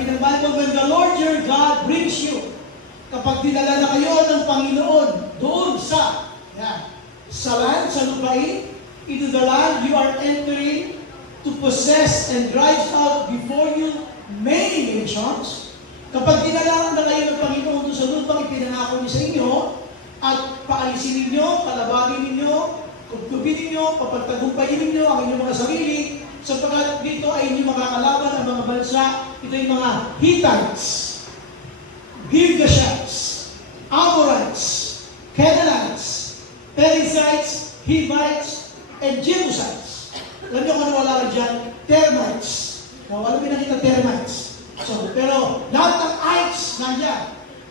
Sabi ng Bible, when the Lord your God brings you, kapag dinala na kayo ng Panginoon doon sa land, sa lupain, into the land you are entering to possess and drive out before you many nations. Kapag dinala na kayo ng Panginoon doon sa lupang ipinangako niya sa inyo, at paalisin ninyo, kalabagin ninyo, kubkubin ninyo, papagtagumpayin ninyo ang inyong mga sarili, sapagkat dito ay hindi makakalaban ang mga bansa. Ito yung mga Hittites, Girgashites, Amorites, Canaanites, Perizzites, Hivites, and Jebusites. Alam niyo kung ano wala dyan? Termites. Alam niyo nakita termites. Pero lahat ng ites nandiyan.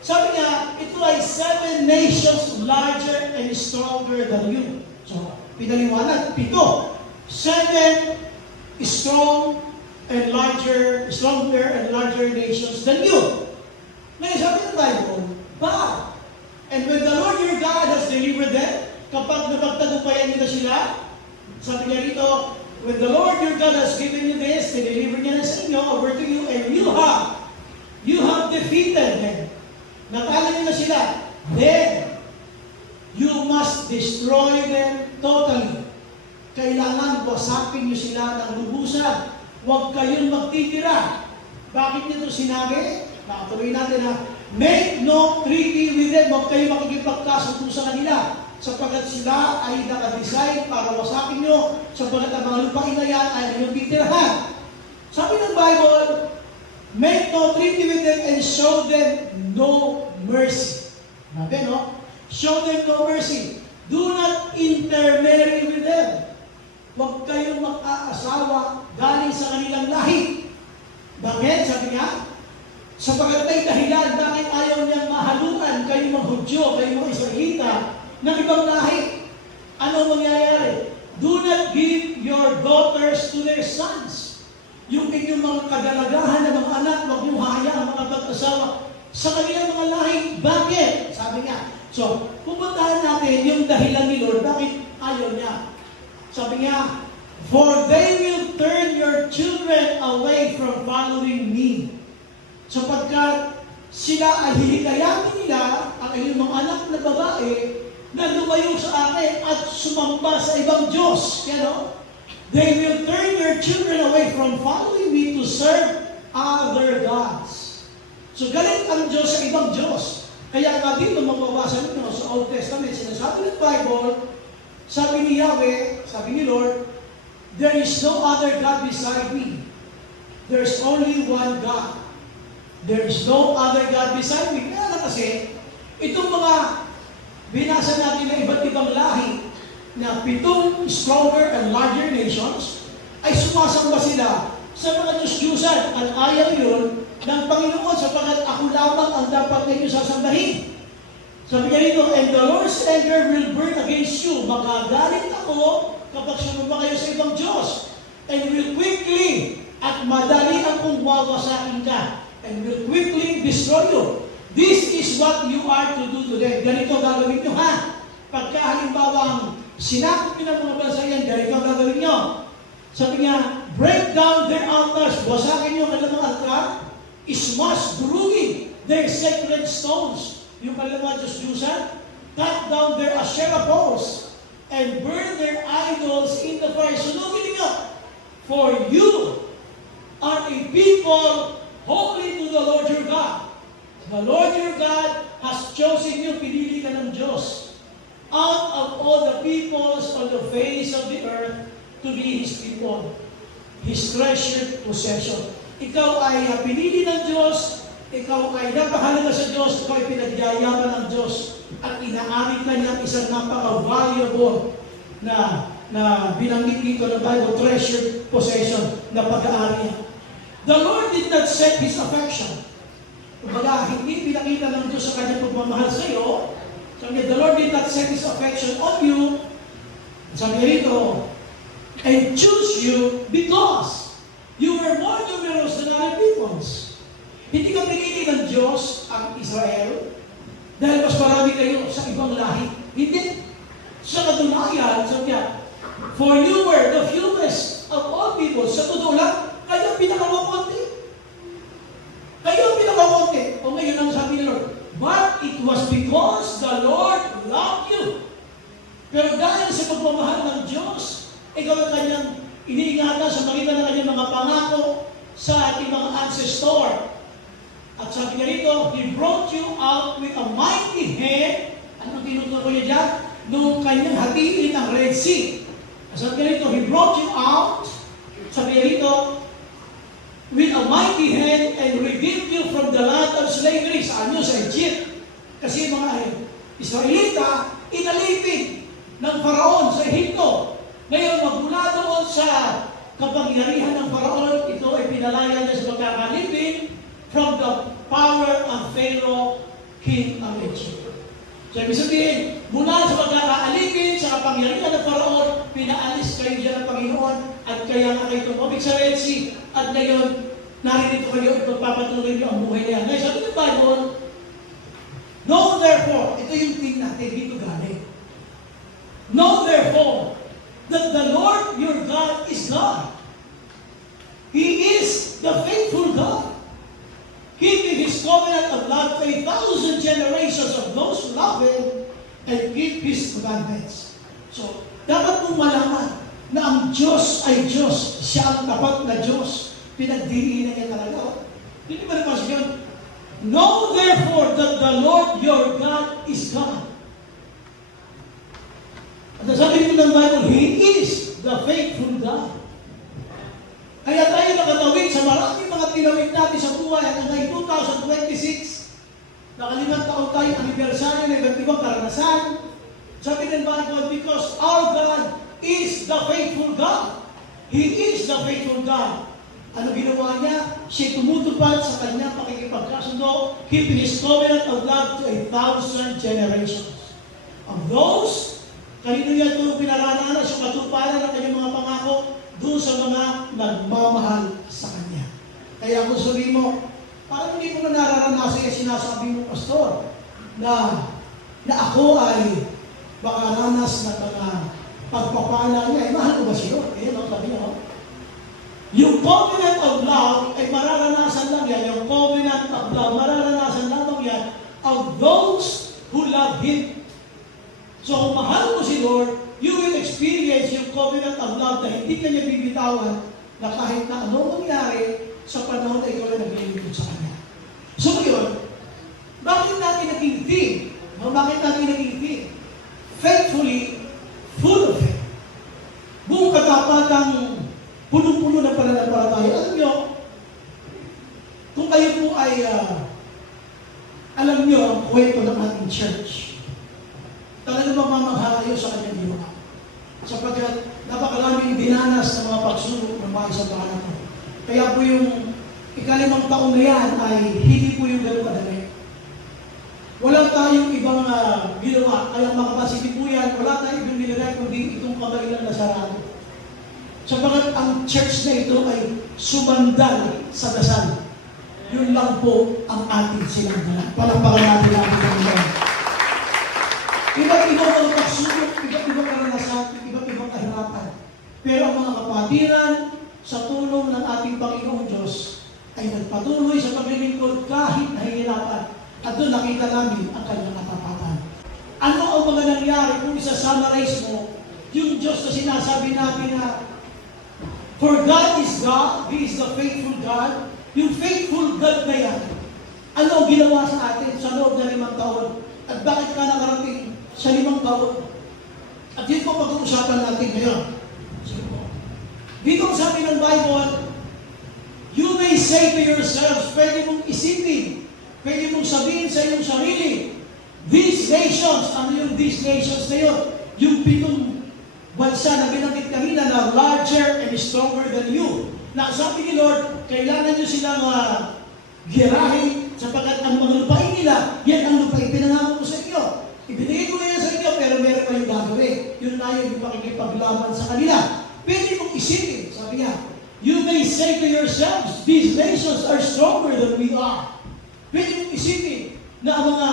Sabi niya, ito ay 7 nations larger and stronger than you. So, pinaliwanag, 7 stronger and larger nations than you. Ngayon, sabi ng Bible, but, and when the Lord your God has delivered them, kapag napagtagumpayan niyo na sila, sabi niya rito, when the Lord your God has given you this, deliver niya na sa inyo, over to you, and you have defeated them. Natalo niyo na sila. Then, you must destroy them totally. Kailangan wasakin niyo sila ng lubusan. Huwag kayong magtitira. Bakit nito sinabi? Nakatuloy natin ha. Make no treaty with them. Huwag kayong makikipagkasundo sa kanila. Sapagkat sila ay naka-decide para wasakin nyo. Sapagkat ang mga lupain na yan ay inyong titirahan. Sabi ng Bible, make no treaty with them and show them no mercy. Nabi, no? Show them no mercy. Do not intermarry with them. Huwag kayong mag-aasawa galing sa kanilang lahi. Bakit? Sabi niya, sapagkat may dahilan bakit ayaw niyang mahalukan kayong mga Hudyo, kayong mga Israelita ng ibang lahi. Ano mangyayari? Do not give your daughters to their sons. Yung inyong mga kadalagahan ng mga anak, huwag niyong hayaan mga pag-asawa sa kanilang mga lahi. Bakit? Sabi niya. So, pupuntahan natin yung dahilan ni Lord, bakit ayaw niya. Sabi niya, for they will turn your children away from following me. Sapagkat sila ay hihikayatin nila ang inyong mga anak na babae na lumayo sa akin at sumamba sa ibang Diyos. You know? They will turn your children away from following me to serve other gods. So galing ang Diyos sa ibang Diyos. Kaya nga dito magbabasa nyo sa Old Testament, sinasabi ng Bible, sabi ni Yahweh, sabi ni Lord, there is no other God beside me. There is only one God. There is no other God beside me. Kaya na kasi, itong mga binasa natin na iba't ibang lahi na 7 stronger and larger nations, ay sumasamba sila sa mga Diyos-Diyusan. At ayaw yun ng Panginoon sapagkat ako lamang ang dapat ninyo sasambahin. Sabi niya rito, and the Lord's anger will burn against you. Magagalit ako kapag sumamba kayo sa ibang Diyos. And will quickly, at madali akong wawasakin ka. And will quickly destroy you. This is what you are to do today. Ganito gagawin nyo, ha? Pagka halimbawa sinakop nyo ng mga bansa yan, ganito gagawin nyo. Sabi niya, break down their altars. Wasakin nyo ang kanilang mga altar. Smash, durugin their sacred stones. Yung kanilang mga Diyos-Diyusan, cut down their Asherah poles, and burn their idols in the fire. Sunugin ninyo, for you are a people holy to the Lord your God. The Lord your God has chosen you, pinili ka ng Diyos, out of all the peoples on the face of the earth to be His people, His treasured possession. Ikaw ay pinili ng Diyos, ikaw ay napahalaga sa Diyos, ikaw ay pinagyayaman ng Diyos, at inaamit ka niya isang napaka-valuable na binanggit dito ng Bible, treasured possession na pag-aari niya. The Lord did not set His affection. Kumbaga, hindi pinakita ng Diyos sa kanyang pagmamahal sa iyo. Sabi, the Lord did not set His affection on you. Sabi rito, and choose you because you were more numerous than other peoples. Hindi ka pinili ng Diyos ang Israel dahil mas marami kayo sa ibang lahi. Hindi. Sa katunayan, sabi niya, for you were the fewest of all people. Sa totoo lang, kayo pinakawakunti. ipinakita ng kanyang mga pangako sa ating mga ancestor. At sabi niya rito, He brought you out with a mighty hand. Anong tinuturo niya dyan? Nung kanyang hatiin ang Red Sea. Sabi niya rito, He brought you out. Sabi niya rito, with a mighty hand and redeemed you from the land of slavery. Saan nyo? Sa Egypt. Kasi mga Israelita, inalipin ng Faraon sa Ehipto. Ngayon, magmula doon sa kapangyarihan ng Faraon, ito ay pinalaya niya sa pagkakalipin from the power of Pharaoh, king of Egypt. So, ibig sabihin, mula sa pagkakaalipin, sa kapangyarihan ng Faraon, pinaalis kayo dyan ng Panginoon at kaya nga kayo tumabig sa Red Sea at ngayon, naririto kayo at magpapatuloy niyo ang buhay niya. Ngayon, sabi ng Bible, know therefore, ito yung thing natin, dito galing. Know therefore, that the Lord your God is God. He is the faithful God, keeping His covenant of love to 1,000 generations of those who love Him and keep His commandments. So, dapat mong malaman na ang Diyos ay Diyos. Siya ang tapat na Diyos. Pinagdiriinan niya talaga. Hindi ba naman yun? Know therefore that the Lord your God is God. At sabi nito ng Bible, He is the faithful God. Kaya tayo nakatawid sa maraming mga tinawid natin sa buhay hanggang ngayon 2026. Nakalimang taon tayo anibersaryo ng iba't ibang karanasan. Sabi ng Bible, because our God is the faithful God. He is the faithful God. Ano ginawa niya? Siya tumutupad sa kanyang pakikipagkasundo, keeping His covenant of love to 1,000 generations. Of those, kanino niya ito pinaranasan sa katuparan ng kanyang mga pangako doon sa mga nagmamahal sa Kanya. Kaya kung sabihin mo, parang hindi mo na nararanasan yung sinasabi mo, Pastor, na ako ay makaranas ng mga pagpapala niya. Mahal ko ba siya? Sabi niya, yung covenant of love ay mararanasan lang yan. Yung covenant of love, mararanasan lamang yan of those who love Him. So, kung mahal mo si Lord, you will experience yung covenant of love na hindi ka niya bibitawan na kahit na anong mangyari sa panahon na ikaw ay naglilingkod sa Kanya. So, yun, bakit natin naging theme? Bakit natin naging theme? Faithfully, full of faith. Buong katapatang punong-puno ng pananampalataya. Alam nyo, kung kayo po ay, alam nyo ang kwento ng ating church, talagang mamamahal kayo sa kanyang ginawa. Sapagkat napakaraming dinanas ng mga pagsubok ng mga isang tahanan ko. Kaya po yung ikalimang taon na yan ay hindi po yung gano'n kadali. Wala tayong ibang ginawa. Kaya makapasipin po yan, wala tayong ibang nilagay kundi itong kamailan na sarado. Sapagkat ang church na ito ay sumandal sa dasal. Yun lang po ang ating sinandalan. Palampakan natin ang ating sinandalan. Iba't-ibang mga pagsubok, iba't-ibang karanasan, iba't-ibang kahirapan. Pero ang mga kapatiran sa tulong ng ating Panginoong Diyos ay nagpatuloy sa paglilingkod kahit nahihirapan. At doon nakita namin ang kanyang katapatan. Ano ang mga nangyari kung isa-summarize mo yung Diyos na sinasabi natin na for God is God, He is the faithful God. Yung faithful God na yan, ano ang ginawa sa atin sa loob ng 5 taon? At bakit ka nakarating sa 5 taon? At yun po pag-uusapan natin ngayon. Dito sabi ng Bible, you may say to yourselves, pwede mong isipin, pwede mong sabihin sa iyong sarili, these nations, ano yung these nations na yun? Yung 7 bansa na binanggit kanina na larger and stronger than you. Na sabi ni Lord, kailangan nyo silang girahin sapagkat ang mga lupain nila, yan ang lupain pinangako ko sa inyo. Ibinigay ko na yan sa inyo, pero meron pa yung gagawin. Yun na yung pakikipaglaban sa kanila. Pwede mong isipin, sabi niya, you may say to yourselves, these nations are stronger than we are. Pwede mong isipin na ang mga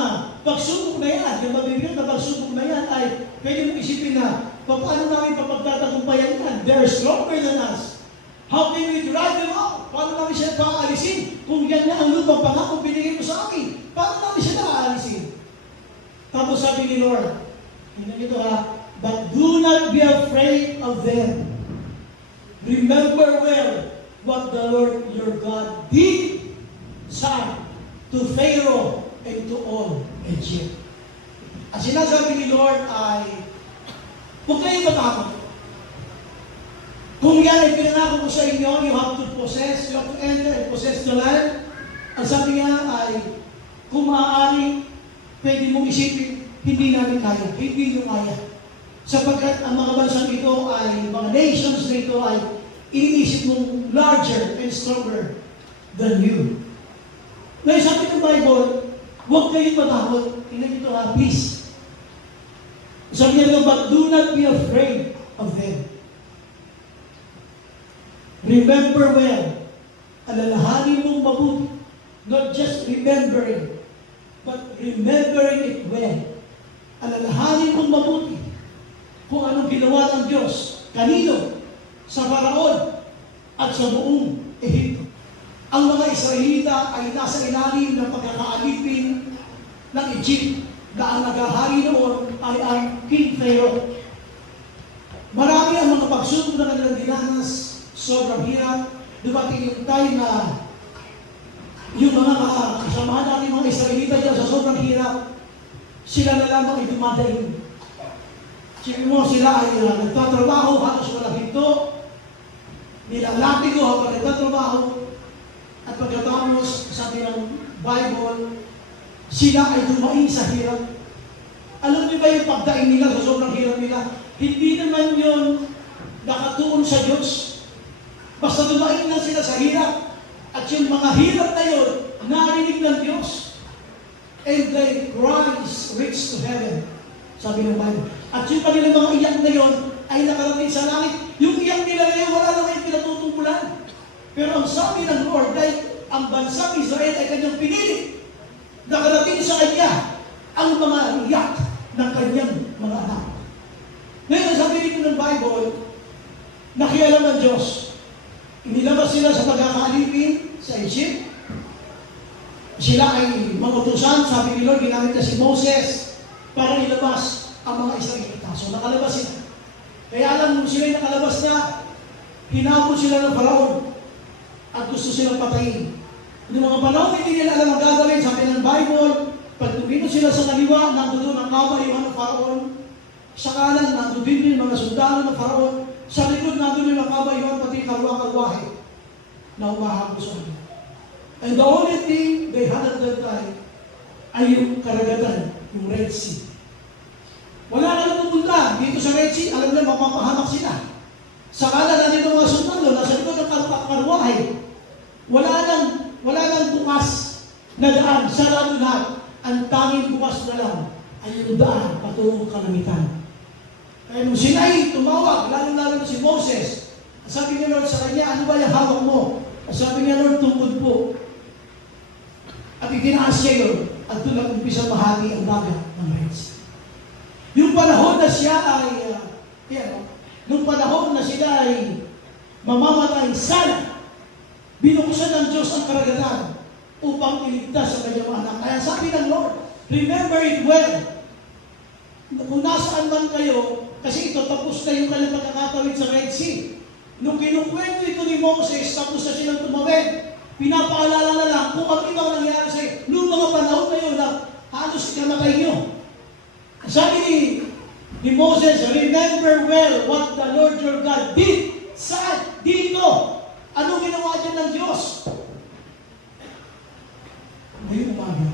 pagsubok na yan, yung mabibigat na pagsubok na yan ay pwede mong isipin na paano namin papagtatagumpayan yan? They're stronger than us. How can we drive them out? Paano namin siya paalisin? Kung yan na ang lupang pangako binigay mo sa akin, paano namin siya nakaalisin? Tapos sabi ni Lord, hindi nito but do not be afraid of them. Remember well what the Lord your God did to Pharaoh and to all Egypt. Ang sinasabi ni Lord ay, huwag kayong matakot. Kung yan ay pinangako ko sa inyo, you have to enter and possess the land. Ang sabi niya ay, kung maaari, pwede mong isipin, hindi namin kaya, hindi nyo kaya. Sapagkat ang mga bansang ito ay, mga nations na ito ay, iniisip mong larger and stronger than you. Ngayon sabi ng Bible, huwag kayong matakot. Tingnan nyo ito ha, please. Sabi niya, but do not be afraid of them. Remember well, alalahanin mong mabuti, not just remembering, but remembering it well. Alalahanin mong mabuti kung anong ginawa ng Diyos, kanino, sa Faraon, at sa buong Ehipto. Ang mga Israelita ay nasa ilalim ng pagkakaalipin ng Egypt na ang naghahari noon ay ang King Pharaoh. Marami ang mga pagsubok na kanilang dinanas, sobrang hirap. Dumating yung time na yung mga kasamahan natin mga Israelita dyan sa sobrang hirap, sila na lamang ay dumadaing. Sipin mo, sila ay nagtatrabaho, halos walang hinto, nilalatigo habang nagtatrabaho, at pagkatapos, sabi ng Bible, sila ay dumaing sa hirap. Alam niyo ba yung pagdaing nila sa sobrang hirap nila? Hindi naman yun nakatuon sa Diyos. Basta dumaing lang sila sa hirap. At yung mga hirap na yun, narinig ng Diyos. And their cries reach to heaven. Sabi ng Bible. At yung kanilang mga iyak na yun, ay nakarating sa langit. Yung iyak nila na yun, wala lang yung pinatutungkulan. Pero ang sabi ng Lord ay ang bansang Israel ay kanyang pinili. Nakarating sa kanya ang mga iyak ng kanyang mga anak. Ngayon, sabi dito ng Bible, nakialam ng Diyos. Inilabas sila sa pagkakaalipin sa Egypt. Sila ay mga utusan, sabi ni Lord, ginamit niya si Moses para ilabas ang mga Israelita. So nakalabas sila. Kaya alam mo sila yung nakalabas na, hinabol sila ng Faraon at gusto silang patayin. Noong mga panahon, hindi nila alam ang gagawin. Sabi ng Bible, pag tumino sila sa kaliwa, nandoon ang kabayuhan ng Faraon. Sa kanan, nandoon din yung mga sundalo ng Faraon. Sa likod, nandoon yung kabayuhan, pati kalwa-kalwahe na umahabol sa kanila. And the only thing they had at that time ay yung karagatan, yung Red Sea. Wala na lang pupunta. Dito sa Red Sea, alam nila, mapapahamak sila. Sa kanan, nandito mga sundalo, nasa likod ng kalwahe. Wala nang bukas na daan, sarado lahat. Ang tanging bukas na lang ay yung daan patungong kalamitan. Kaya nung sila ay tumawag, lalo-lalo si Moses, sabi niya Lord sa kanya, ano ba yung hawak mo? Sabi niya Lord, tungkod po. At itinaas niya yun, at doon nag-umpisa mahati ang dagat ng Red Sea. Yung panahon na siya ay, nung panahon na sila ay mamamatay sana, binuksan ng Diyos ang karagatan upang iligtas sa kanyang anak. Kaya sabi ng Lord, remember it well. Kung nasaan man kayo, kasi ito tapos na yung kanyang pagkakatawid sa Red Sea. Nung kinukwento ito ni Moses, tapos na silang tumawid, pinapaalala na lang kung ano ito ang nangyari sa iyo. Noong mga panahon na yun na halos ikamatay nyo. Sabi ni Moses, remember well what the Lord your God did. Saan? Dito. Anong ginawa dyan ng Diyos? Ngayong umaga,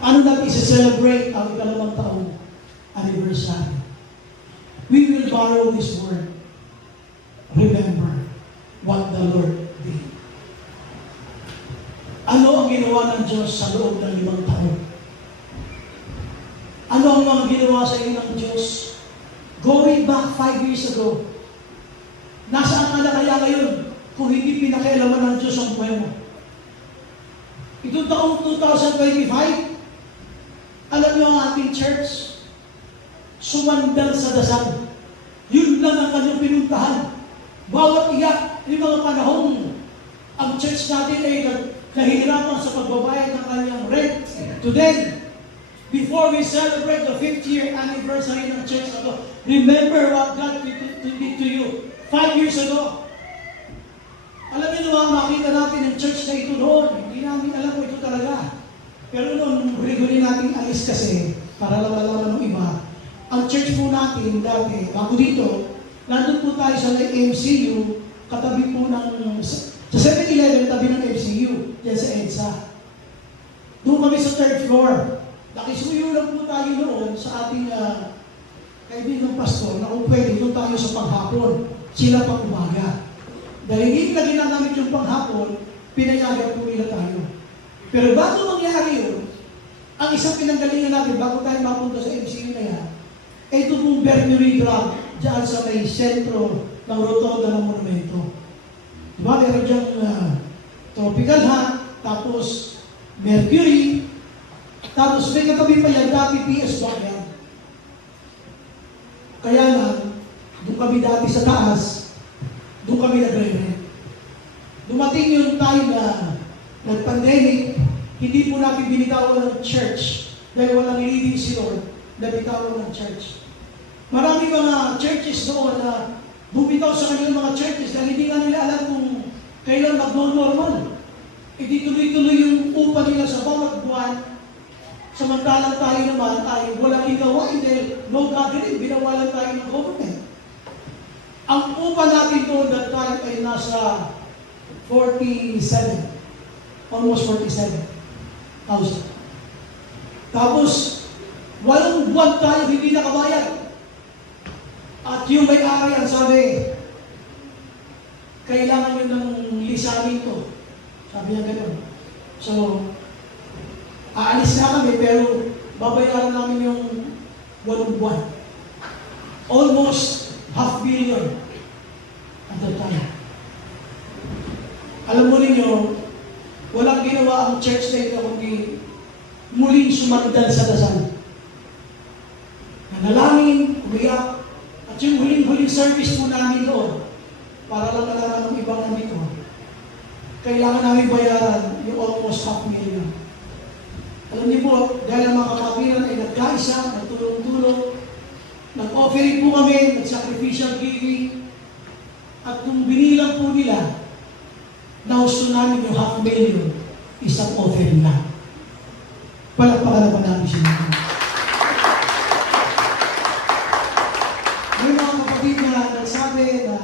paano natin isa-celebrate ang ikalawang taong anniversary? We will borrow this word. Remember what the Lord did. Ano ang ginawa ng Diyos sa loob ng 5 taon? Ano ang mga ginawa sa iyo ng Diyos? Going back 5 years ago, nasaan ka na kaya ngayon kung hindi pinakialaman ng Diyos ang buhay mo? Itong taong 2025, alam niyo ang ating church, sumandal sa dasal. Yun lang ang kanyang pinuntahan. Bawat iyak, yung mga panahon, ang church natin ay nahihirapan sa pagbabayad ng kanyang rent. Today, before we celebrate the 5th year anniversary ng church na to, remember what God did to you 5 years ago. Alam niyo naman, makita natin ang church na ito noon. Hindi namin alam kung ito talaga. Pero noon, huli-huli natin alis kasi, para lang ng iba. Ang church po natin dati, bago dito, nandun po tayo sa MCU, katabi po ng, sa 7-Eleven, tabi ng MCU, dyan sa EDSA. Doon kami sa 3rd floor. Nakisuyo lang po tayo noon sa ating kaibigang pastor na kung pwede, doon tayo sa panghapon. Sila pang umaga. Dahil hindi na ginagamit yung panghapon, pinayagan po nila tayo. Pero bago mangyari yun, ang isang pinanggalingan natin, bago tayo mapunta sa MCU na yan, ay ito pong Mercury Drug, dyan sa may sentro ng rotonda ng monumento. Diba? Meron dyan Tropical Hunt, tapos Mercury, tapos may katabi pa yan, dati PS Bank yan. Kaya na, doon kami dati sa taas, doon kami nagre-rent. Dumating yung time na nag-pandemic, hindi po natin binitawan ng church dahil walang leading si Lord na bitawan ng church. Marami mga churches doon na bumitaw sa kanilang mga churches dahil hindi nga nila alam kung kailan mag-normal. Hindi tuloy-tuloy yung upa nila sa bawat buwan. Samantalang tayo naman ay walang igawain dahil no gathering, binawalan tayo ng government. Ang upa natin doon that time ay nasa 47. Almost 47,000. Tapos, walang buwan tayo hindi nakabayad. At yung may-ari ang sabi, kailangan nyo ng lisanin to. Sabi niya gano'n. So, aalis na kami pero babayaran namin yung 8 buwan. Almost $500 million at that time. Alam mo ninyo, walang ginawa ang church na ito kundi muling sumandal sa dasal. Nanalangin, umiyak, at yung huling-huling service po namin doon, para lang nalaman ng ibang nandito, kailangan namin bayaran yung almost $500 million. Alam niyo po, dahil ang mga kapatiran ay nagkaisa, nagtulong-tulong, nag-offering po kami, nag-sacrificial giving, at kung binilang po nila, nauso namin yung $500 million, isang offering lang. Palakpakan naman namin sila. May mga kapatid na nagsabi na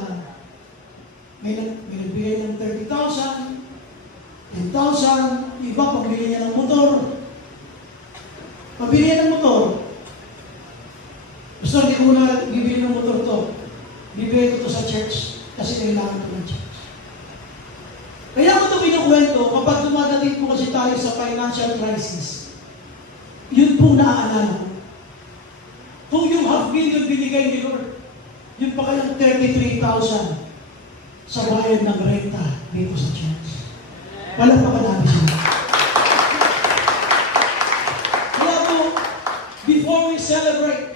may nagbigay ng 30,000, 10,000, iba pabili niya ng motor. Pabili niya ng motor. Gusto, hindi ko na bibili ng motor to. Bibili ko to sa church kasi kailangan ko ng church. Kaya ko ito kinukwento kapag dumadating po kasi tayo sa financial crisis. Yun po naaalala ko. Kung yung $500 million binigay ni Lord, yun pa kayang 33,000 sa bayad ng renta dito sa church. Walang naman siya. Kaya po, before we celebrate,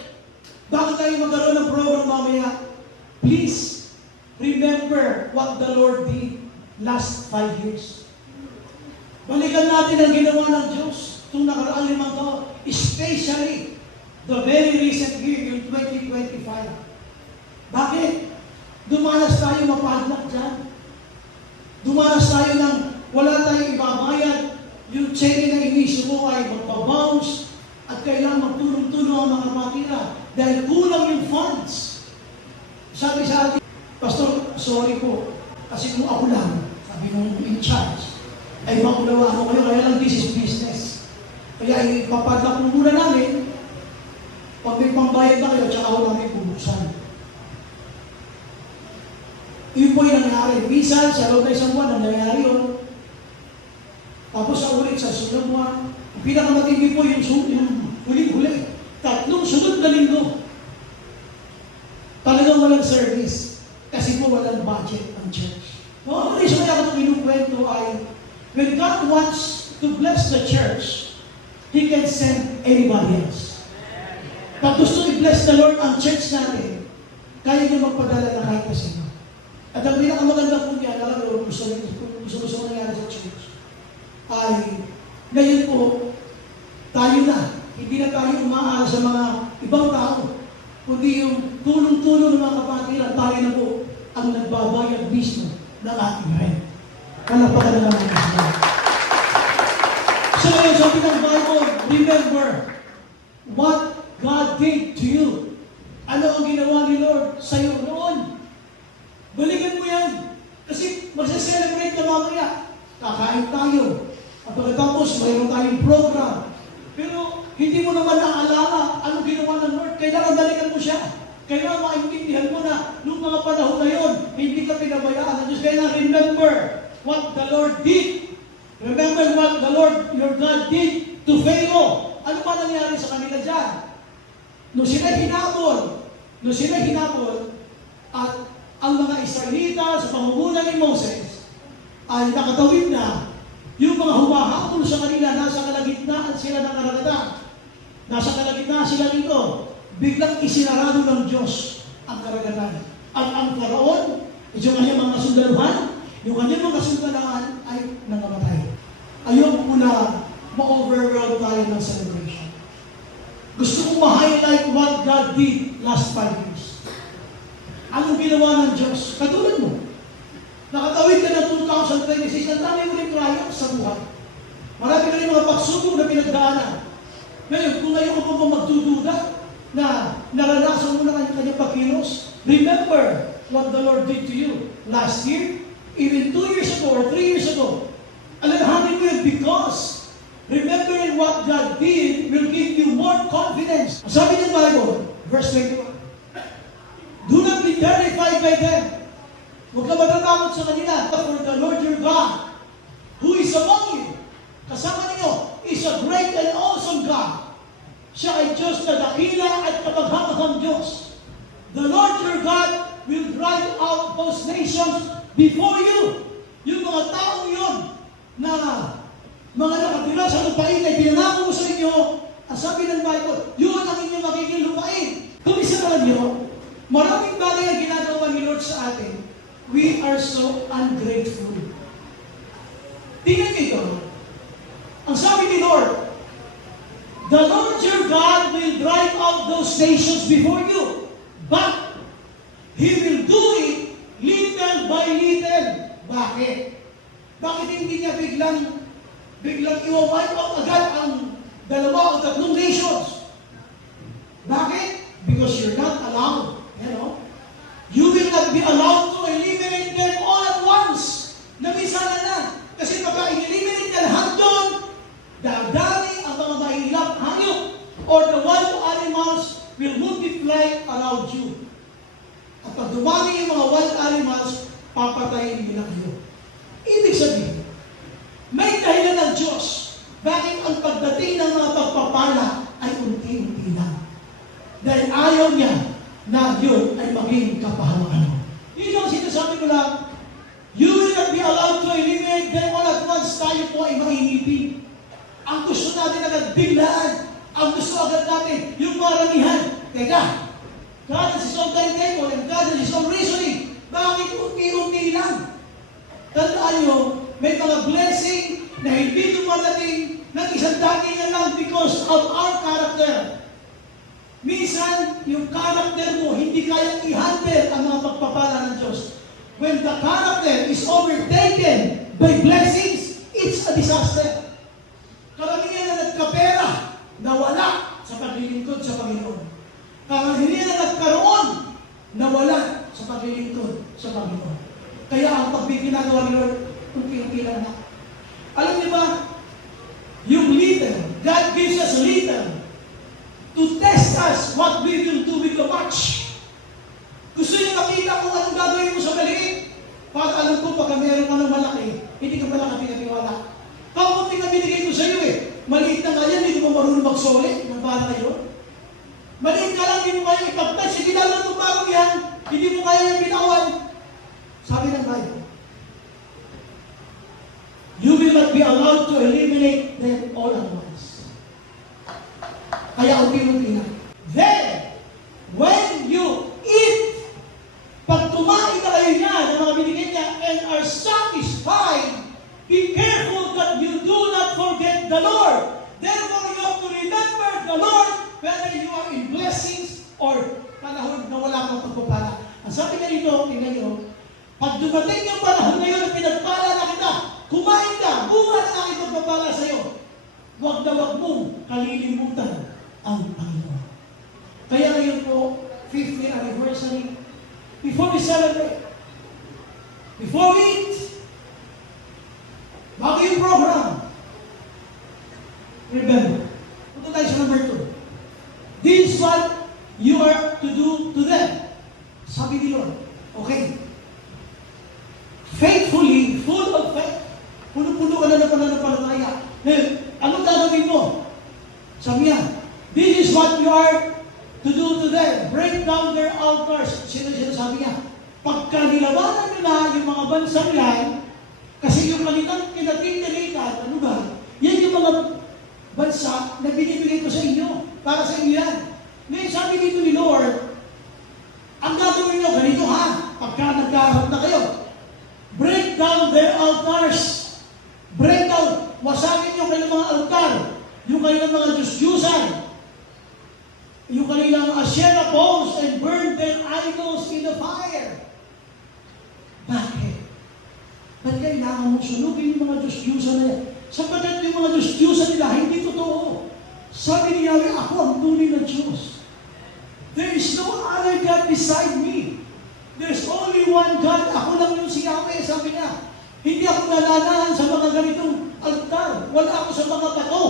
bago tayo magkaroon ng program mamaya, please remember what the Lord did last 5 years. Balikan natin ang ginawa ng Diyos itong nakaraang 5 taon, especially the very recent year, yung 2025. Bakit? Dumanas tayo mapadlak dyan. Dumanas tayo ng wala tayong ibabayad. Yung cheque na iniso mo ay magbabounce at kailangan magtulong-tulong ang mga kapatira dahil kulang yung funds. Sabi sa atin, Pastor, sorry po, kasi kung ako lang, sabi nung in charge, ay makunawa ako kayo, kaya lang this is business. Kaya ipapadlak mo muna namin, pag may pambayad na kayo, tsaka ako namin bubuksan. Yun po yung nangyari. Minsan, sa loob na isang buwan, nangyayari yun. Tapos sa ulit, sa sunod buwan, ang pinakamatindi po yung huli-huli. 3 sunod na linggo. Talagang walang service. Kasi po walang budget ang church. No, ang reason kaya ako kinukwento ay, when God wants to bless the church, He can send anybody else. Pag gusto i-bless the Lord ang church natin, kaya niyo magpadala na kahit na sino. At ang pinakamaganda po niya, alam mo, gusto nangyari sa church, ay ngayon po, tayo na, hindi na para sa mga ibang tao, kundi yung tulong-tulong ng mga kapatiran, tayo na po ang nagbabayad mismo ng ating rent. Palapakan na naman natin. So ngayon, sabi ng Bible, remember what God did to you. Ano ang ginawa ni Lord sa iyo noon? Balikan mo yan. Kasi magsa-celebrate na mamaya. Kakain tayo. At pagkatapos, mayroon tayong program. Pero hindi mo naman naaalala ano ginawa ng Lord. Kailangan balikan mo siya. Kailangan maintindihan mo na noong mga panahon na yun, hindi ka pinabayaan ng Diyos. Kailangan remember what the Lord did. Remember what the Lord, your God, did to Pharaoh. Ano ba nangyari sa kanila dyan? Nung sila hinabol, at ang mga Israelita sa pamumuno ni Moses ay nakatawid na, yung mga humahabol sa kanila, nasa kalagitnaan sila ng karagatan. Nasa kalagitnaan sila dito. Biglang isinarado ng Diyos ang karagatan. At ang Faraon, yung kanyang mga sundaluhan, yung kanyang mga sundaluhan ay nangamatay. Ayoko muna ma-overwhelm tayo ng celebration. Gusto kong ma-highlight what God did last 5 years. Anong ginawa ng Diyos? Katulad mo. Nakatawid ka ng 2026, ang dami mo rin triumph sa buhay. Marami ka rin mga pagsubok na pinagdaanan. Ngayon, kung ngayon ka pa magdududa na naranasan mo na kanyang pagkilos, remember what the Lord did to you last year, even 2 years ago or 3 years ago. Alalahanin mo yun because remembering what God did will give you more confidence. Sabi ng Bible, verse 21, do not be terrified by them. Huwag ka matatakot sa kanila. For the Lord your God, who is among you, kasama ninyo, is a great and awesome God. Siya ay Diyos na dakila at kapaghamanghang Diyos. The Lord your God will drive out those nations before you. Yung mga taong yun na mga nakatira sa lupain ay pinangako mo sa inyo, ang sabi ng Bible, yun ang inyong magiging lupain. Kung isa na nyo, maraming bagay ang ginagawa ni Lord sa atin. We are so ungrateful. Tingnan niyo ito. Ang sabi ni Lord, the Lord your God will drive out those nations before you, but He will do it little by little. Bakit? Bakit hindi niya biglang i-wipe out agad ang 2 o 3 nations? Bakit? Because you're not allowed. You will not be allowed to eliminate them all at once. Nabisana na. Kasi pagka i-eliminate ka lahat doon, dadami ang mga mahirap hayop or the wild animals will multiply around you. At pag dumami yung mga wild animals, papatayin nila kayo. Ibig sabihin, may dahilan ng Diyos bakit ang pagdating ng mga pagpapala ay unti-unti lang. Dahil ayaw niya na yun ay maging kapahamakan mo. Yun ang sinasabi ko lang, you will not be allowed to eliminate them all at once. Tayo po ay mainipin. Ang gusto natin agad biglaan. Ang gusto agad natin, yung maramihan. Teka, God has His own timetable and God has His own reasoning. Bakit unti-unti lang? Tandaan nyo, may mga blessing na hindi dumadating ng isang dating na lang because of our character. Minsan, yung character mo, hindi kayang i-handle ang mga pagpapala ng Diyos. When the character is overtaken by blessings, it's a disaster. Karamihan na nagkapera, nawala sa paglilingkod sa Panginoon. Karamihan na nagkaroon, nawala sa paglilingkod sa Panginoon. Kaya ang pagbiginagawa ni Lord, unti-unti lang na. Alam niyo ba, yung little, God gives us little to test us what we will do with the much. Gusto niyo makita kung anong gagawin mo sa maliit? Para alam ko, pagka meron ka ng malaki, hindi ka pala kapinatiwala. Kakunti na binigay ko sa iyo eh. Maliit na nga yan, hindi mo marunong magsoli ng para kayo. Maliit ka lang, hindi mo kaya ipagtay. Sige lang ng parang yan, hindi mo kaya yung bitawan. Sabi ng Bible, you will not be allowed to eliminate them all at once. Kaya unti-unti na. Then, when you eat, pag kumain na kayo niya ng mga binigay niya and are satisfied, be careful that you do not forget the Lord. Therefore, you have to remember the Lord whether you are in blessings or panahon na wala kang pagpapala. Ang sabi nga dito, tingnan nyo, pag dumating yung panahon na yun na pinagpala na kita, kumain ka, bunga na aking pagpapala sa iyo. Huwag na huwag mong kalilimutan ang Panginoon. Kaya ngayon po, 50th anniversary, before we celebrate, before we eat, bago yung program, remember, punta tayo sa number 2. This is what you are to do to them. Sabi ni Lord, okay. Faithfully, full of faith. Puno-puno ka na ng pananampalataya. Anong gagawin mo? Sabi niya, this is what you are to do to them. Break down their altars. Sabi niya, pagka nilabanan nila yung mga bansang yan, kasi yung kanilang kinatitilikan, ano ba? Yan yung mga bansa na binibigay ko sa inyo. Para sa inyo yan. Ngayon sabi dito ni Lord, ang gagawin nyo, ganito ha, pagka nagkaharap na kayo, break down their altars. Break down, wasagin yung kanilang mga altar, yung kanilang mga Diyos-Diyusan, yung kanilang Asherah poles, and burn their idols in the fire. Bakit? Ba't kailangan mong sunugin yung mga Diyos-Diyusan na yan? Sapagkat yung mga Diyos-Diyusan nila, hindi totoo. Sabi ni Yahweh, ako ang tunay na Diyos. There is no other God beside me. There's only one God. Ako lang yung si Yahweh, sabi niya. Hindi ako nalanahan sa mga ganitong altar. Wala ako sa mga bato.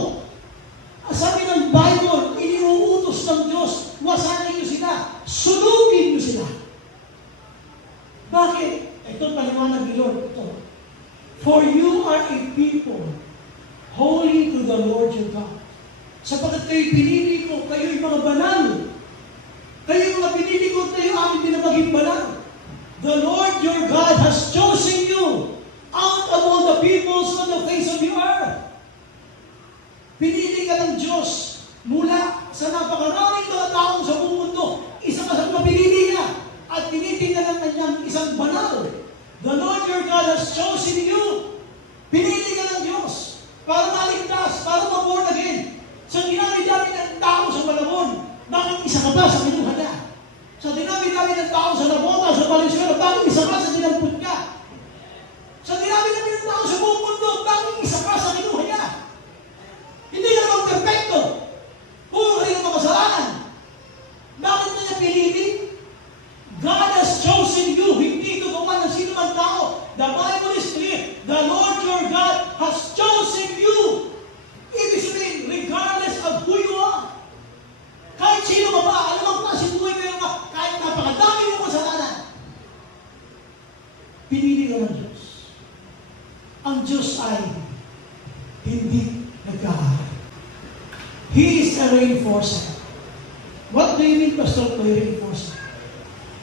Sabi ng Bible, iniuutos ng Diyos, wasanin niyo sila, sunugin niyo sila. Bakit? Ito paliwanag ni Lord. Ito. For you are a people holy to the Lord your God. Sapagkat kayo pinili ko, kayo yung mga banal. Kayo yung mga pinili ko, kayo aming pinamaging banal. The Lord your God has chosen you out of all the peoples on the face of the earth. Pinili ka ng Diyos mula sa napakaraming mga taong sa buong mundo. Isa ka sa mga pinili niya at tinitingnan ng kanyang isang banal. The Lord your God has chosen you. Pinili ka ng Diyos para maligtas, para ma-born again. Sa dinami-dami ng tao sa Malabon, bakit isa ka ba sa kinuha niya? Sa dinami-dami ng tao sa Nabota, sa Valenzuela, bakit isa ka sa dinamput niya? Sa dinami-dami ng tao sa buong mundo, bakit isa ka sa kinuha niya? Hindi ka naman perfecto. Puro kayo ng makasalanan. Bakit na niya pinili? God has chosen you. Hindi ito gawa ng sino man tao. The Bible is clear. The Lord your God has chosen you. Ibig sabihin, regardless of who you are. Kahit sino ka ba, alam ang klase buhay kayo ka, kahit napakadami mong kasalanan. Pinili ka ng Diyos. Ang Diyos ay hindi nag-aaral. He is a reinforcer. What do you mean, Pastor, by reinforcer?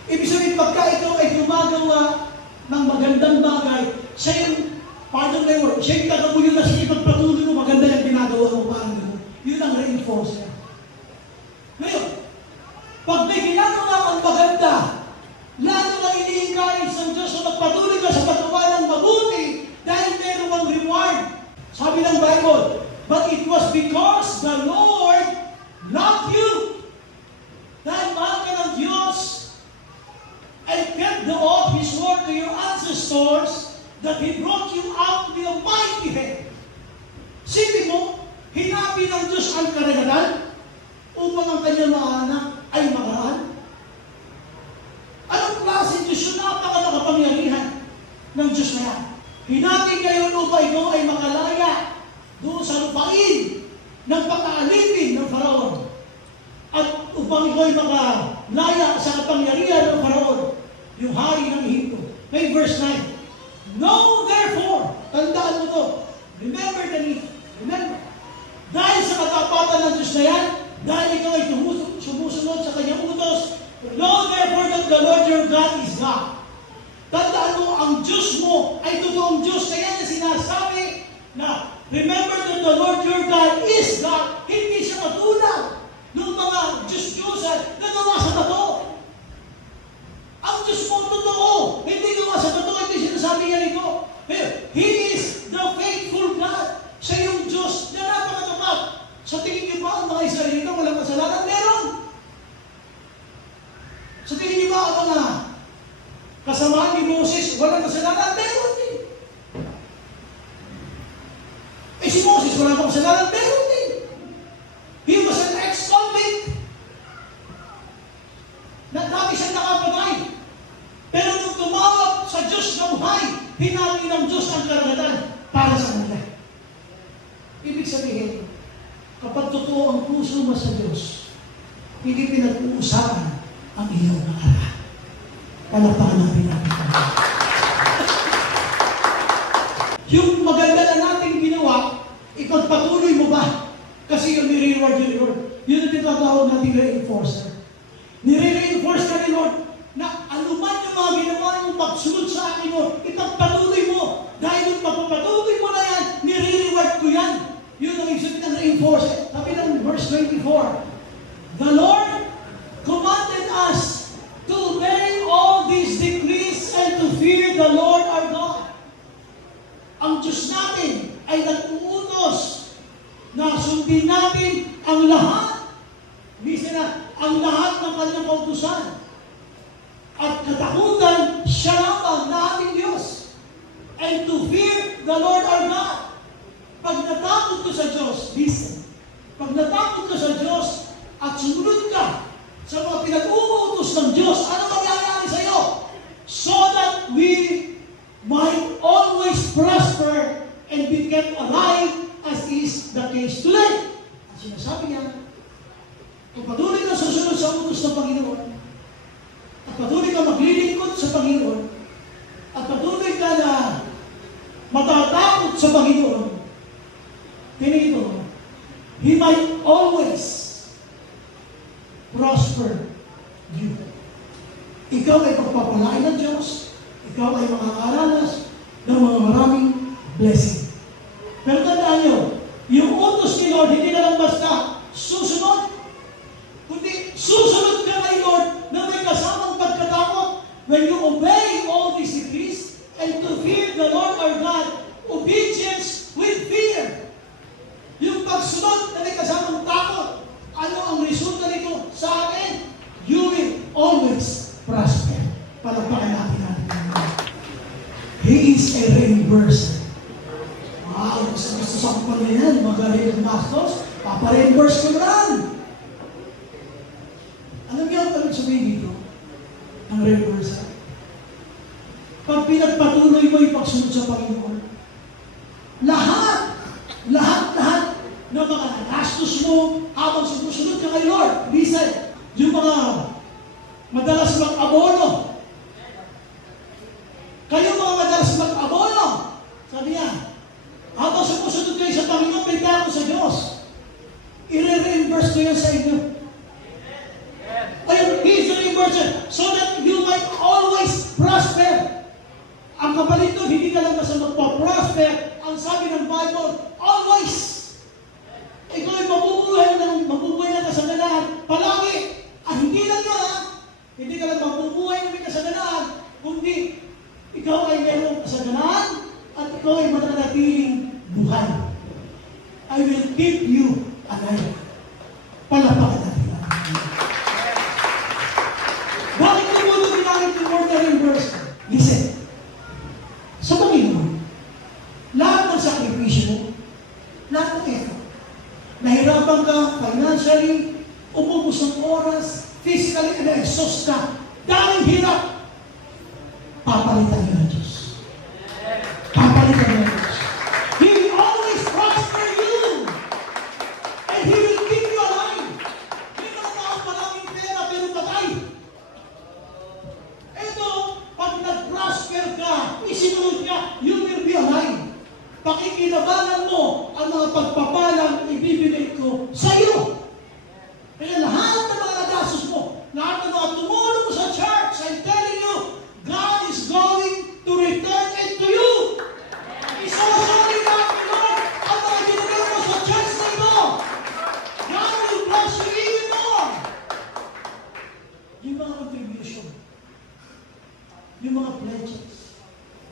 Ibig sabihin, pagka ikaw ay gumagawa ng magandang bagay, siya yung, pardon my word, siya yung tagabuyo na siya ipagpatuloy mo, maganda yung ginagawa mo, parang gano'n. Yun ang reinforcer. Ngayon, pag may ginagawa kang maganda, lalo na ini-encourage ng Diyos na magpatuloy ka sa paggawa ng mabuti dahil meron kang reward. Sabi ng Bible, but it was because the Lord loved you. Dahil mahal ka ng Diyos and kept the oath, His word to your ancestors, that He brought you out with a mighty hand. Sipin mo, hinabi ng Diyos ang karagalan upang ang kanyang mga anak ay magaan. Anong klase Diyos yung napaka-nakapangyarihan ng Diyos na yan? Hinabi ngayon upang ikaw ay makalaya doon sa lupain ng pag-aalipin ng Faraon. At upang ikaw ay makalaya sa kapangyarihan ng Faraon, yung hari ng Ehipto. May verse 9. Know therefore, tandaan mo to, remember the need, remember, dahil sa katapatan ng Diyos na yan, dahil ikaw ay sumusunod sa kanyang utos, know therefore that the Lord your God is God. Tandaan mo, ang Diyos mo ay totoong Diyos. Kaya niya sinasabi na, remember that the Lord your God is God. Hindi siya katulad ng mga Diyos-Diyosan na gawa sa bato. Ang Diyos mo totoo. Hindi gawa sa bato. Hindi sinasabi niya nito. He is the faithful God. Siya yung Diyos na napakatapat. Sa tingin niyo ba ang mga Israelita walang kasalanan? si Moses, wala pang kasalanan, meron din. He was an ex-convict. Dati siya nakapatay. Pero nung tumawag sa Diyos na buhay, hinali ng Diyos ang karagatan para sa kanila. Ibig sabihin, kapag totoo ang puso mo sa Diyos, hindi pinag-uusapan ang iyong nakaraan. Palakpakan natin natin. Yung maganda na natin ginawa, ipagpatuloy mo ba? Kasi yung nire-reward ni Lord. Yun ang tinatawag natin reinforcer. Nire-reinforce ka ni Lord na anuman yung mga ginawa yung pagsunod sa akin, Lord, ipagpatuloy mo. Dahil yung pagpapatuloy mo na yan, nire-reward ko yan. Yun ang ibig ng reinforcer. Sabi ng verse 24, the Lord commanded us to obey all these decrees and to fear the Lord our God. Ang Diyos natin ay nag-uutos na sundin natin ang lahat. Minsan na, ang lahat ng kanyang kautusan. At katakutan siya lamang na ating Diyos. And to fear the Lord our God. Pag natakot ka sa Diyos, listen. Pag natakot ka sa Diyos at sumunod ka sa mga pinag-uutos ng Diyos, ano mangyayari sa iyo? So that we might always prosper and be kept alive as is the case today. At sinasabi niya, kung patuloy ka susunod sa utos ng Panginoon, at patuloy ka maglilingkod sa Panginoon, at patuloy ka na matatakot sa Panginoon, tinito, He might always prosper you. Ikaw ay pagpapalain ng Diyos, ikaw ay makakaranas ng mga maraming blessing. Pero tandaan nyo, yung utos ni Lord, hindi na lang basta susunod, kundi susunod ka kay Lord na may kasamang pagkatakot. When you obey all these decrees and to fear the Lord our God, obedience with fear. Yung pagsunod na may kasamang takot, ano ang resulta nito sa akin? You will always prosper. Palagpakan natin natin. He is a reimburser. Wow, gusto sa kapal na yan, magaling ng bastos, papa-reimburse ko lang. Alam niyo ang talagang sabihin dito? Ang reimburser. Pag pinagpatuloy mo yung pagsunod sa Panginoon, lahat ng mga gastos mo habang sumusunod ka kay Lord, listen, yung mga madalas mag-abono, kayo mga madalas mag-abono, sabi niya, habang sumusunod kayo sa Panginoon, may tao sa Diyos. I-reimburse ko yan sa inyo. Ayun, He is the reimburser, so that you might always prosper. Ang kapalit doon, hindi ka lang basta magpa-prosper. Ang sabi ng Bible, always. Ikaw ay mabubuhay na kasagalaan. Palagi. Hindi lang yun, ha? Hindi ka lang mabubuhay na may kasagalaan, kundi ikaw ay mayroong kasagalaan at ikaw ay mananatiling buhay. I will keep you alive. Palapakan natin. Bakit ko mo ito ginamit yung word na reimburse? Listen. Sa Panginoon, lahat ng sakripisyo mo, lahat ng effort, nahirapan ka financially, umubos ng oras, physically, and exhaust ka, dahil hirap, papalitan niyo ng Diyos. Papalitan niyo ng Diyos. He will always prosper you. And He will keep you alive. May mga tao maraming pera pero patay. Ito, pag nag-prosper ka, isinunod niya, you will be alive. Pakikinabangan mo ang mga pagpapalang ibibigay ko sa iyo. Kaya lahat ng mga nagastos mo, lahat ng mga tumulong mo sa church, I'm telling you, God is going to return it to you. Isasali natin, Lord, ang mga ginagawa mo sa church na ito. God will bless you even more. Yung mga contribution, yung mga pledges,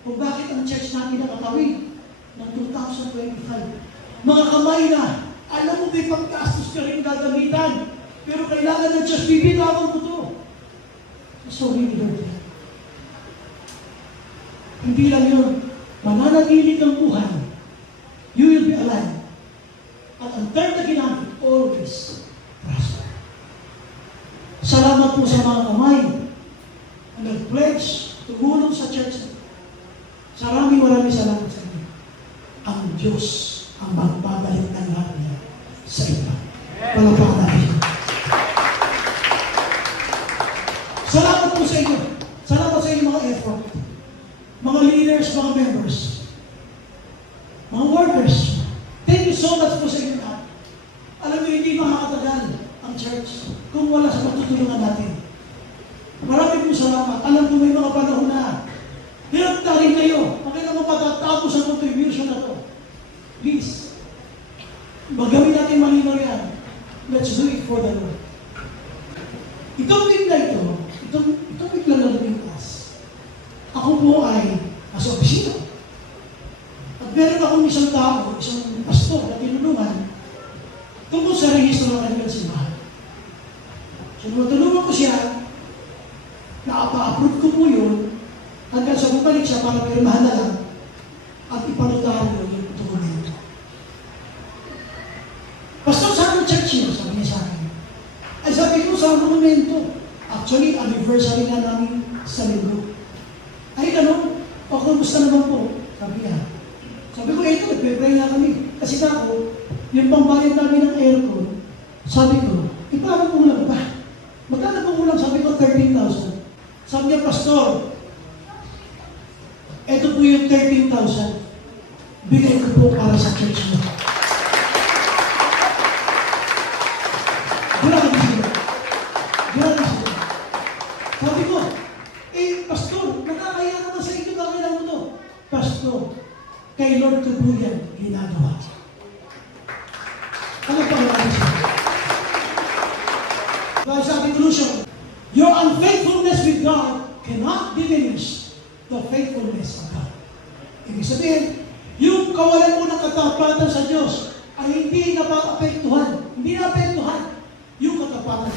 kung bakit ang church natin nakatawid ng 2025. Mga kamay na, alam mo may paggastos ka rin gagamitan, pero kailangan ng Diyos, bibitawan mo ito. So, really, Lord. Hindi lang yun, mananatili kang buhay. You will be alive. ang term na ginamit, always prosper. Salamat po sa mga kamay na nag-pledge, tumulong sa church. Maraming salamat sa inyo. Ang Diyos ang magbabalik ng lahat niya sa iba. Palapakan natin. Salamat po sa inyo. Salamat sa inyo mga effort. Mga leaders, mga members, mga workers. Thank you so much po sa inyo lahat. Alam niyo, hindi makakatagal ang church kung wala sa pagtutulungan natin. Marami po salamat. Alam ko may mga panahon na hirap na rin kayo. Bakit naman matatapos ang contribution na to? Please, magawin natin malinaw yan. Let's do it for the Lord. Itong week na ito, itong week lang na lumipas, ako po ay nasa opisina. At meron akong isang tao, isang pastor na tinulungan tungkol sa rehistro ng kanyang simbahan. So, matulungan ko siya, na-approve ko po yun, hanggang sa bumalik siya para pirmahan na lang at ipanutahan mo yung dokumento. Pastor, saan ang church niyo? Sabi niya sa akin. Ay sabi ko, sa dokumento. Actually, anniversary na namin sa linggo. Ay, ano? O, kumusta naman po? Sabi niya. Sabi ko, ito, nagpe-pray na kami. Kasi ako, yung pambayad namin ng aircon, sabi ko, paano po lang ba? Magkano po lang? Sabi ko, 13,000. Sabi niya, Pastor, ito po yung 13,000. Bigay ko po para sa church niyo. Grabe siya. Grabe siya. Sabi ko, Pastor, nakakaya naman sa inyo, bakit lang mo to? Pastor, kay Lord ko po yan ginagawa. Ano pa naman siya? Kaya sa conclusion, your unfaithfulness with God cannot diminish the faithfulness of God. Ibig sabihin, yung kawalan mo ng katapatan sa Diyos ay hindi na apektuhan yung katapatan.